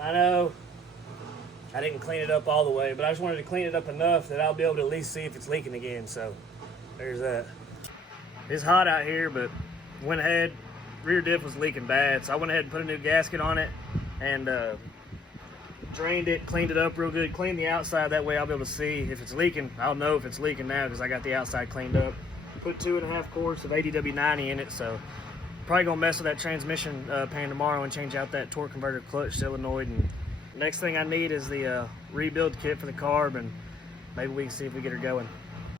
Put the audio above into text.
I know I didn't clean it up all the way, but I just wanted to clean it up enough that I'll be able to at least see if it's leaking again. So there's that. It's hot out here, but went ahead, rear diff was leaking bad, so I went ahead and put a new gasket on it and drained it, cleaned it up real good, cleaned the outside. That way I'll be able to see if it's leaking. I'll know if it's leaking now because I got the outside cleaned up. Put 2.5 quarts of ADW90 in it, so probably gonna mess with that transmission pan tomorrow and change out that torque converter clutch solenoid. And next thing I need is the rebuild kit for the carb, and maybe we can see if we get her going.